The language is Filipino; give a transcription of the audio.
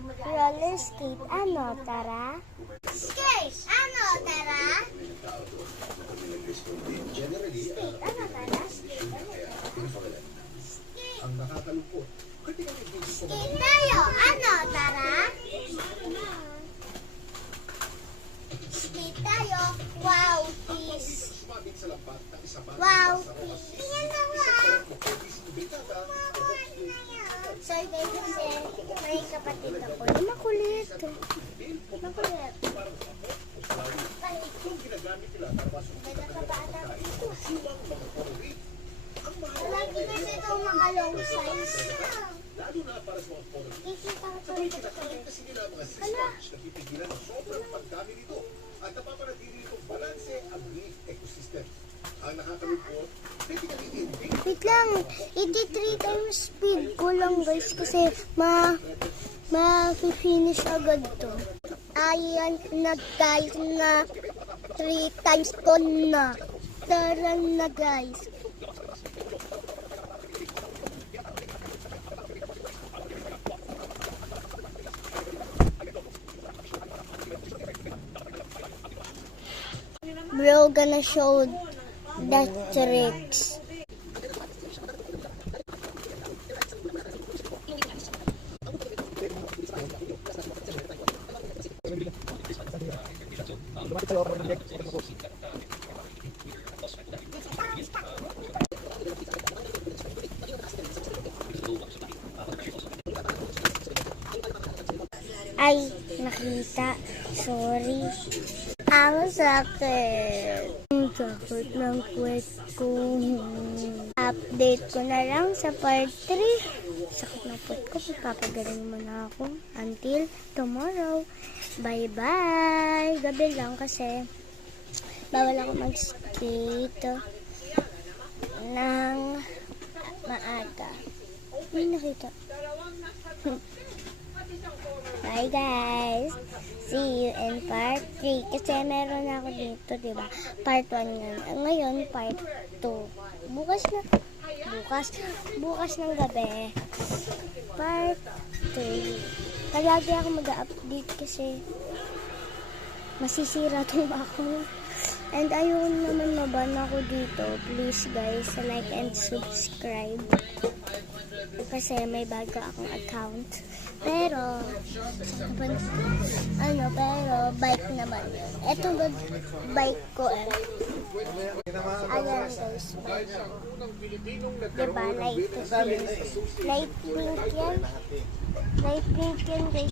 Roller skate, ano, tara? Skate, ano, tara? Skate, ano, tara? Ang nakakalungkot. Skate tayo, ano, tara? Skate tayo, wow, please. Wow, tingnan mo nga. Sorry guys, kasi may kapatid ako. Makulit. Makulit. Ganda ka ba ata dito? Lagi na dito makalong size. Kikita ko sa dito. Hala. At napapanatili itong balanse ang reef ecosystem. Ang nakakalungkot, Wait lang, 83 times speed ko lang guys kasi ma-finish agad to. Ayan na guys na 3 times ko na. Tara na guys. Bro gonna show the tricks. Ay, nakita. Sorry. Ang sakit. Ang sakit ng kwet ko. Update ko na lang sa part 3. Sakit ng kwet ko. Papagaling muna ako until tomorrow. Bye-bye. Gabi lang kasi bawal ako mag-skate ng maaga. May nakita. Bye guys. See you in part 3. Kasi meron na ako dito, diba? Part 1 yan. Ngayon, part 2. Bukas ng gabi. Part 3. Palagi ako mag-update kasi masisira itong ako. And ayun naman maban ako dito. Please guys, like and subscribe. Kasi may bago akong account. Pero bike naman yun. Ito bike ko eh. Ayan guys, bike ko. Diba, light pink yan. Light pink yan guys.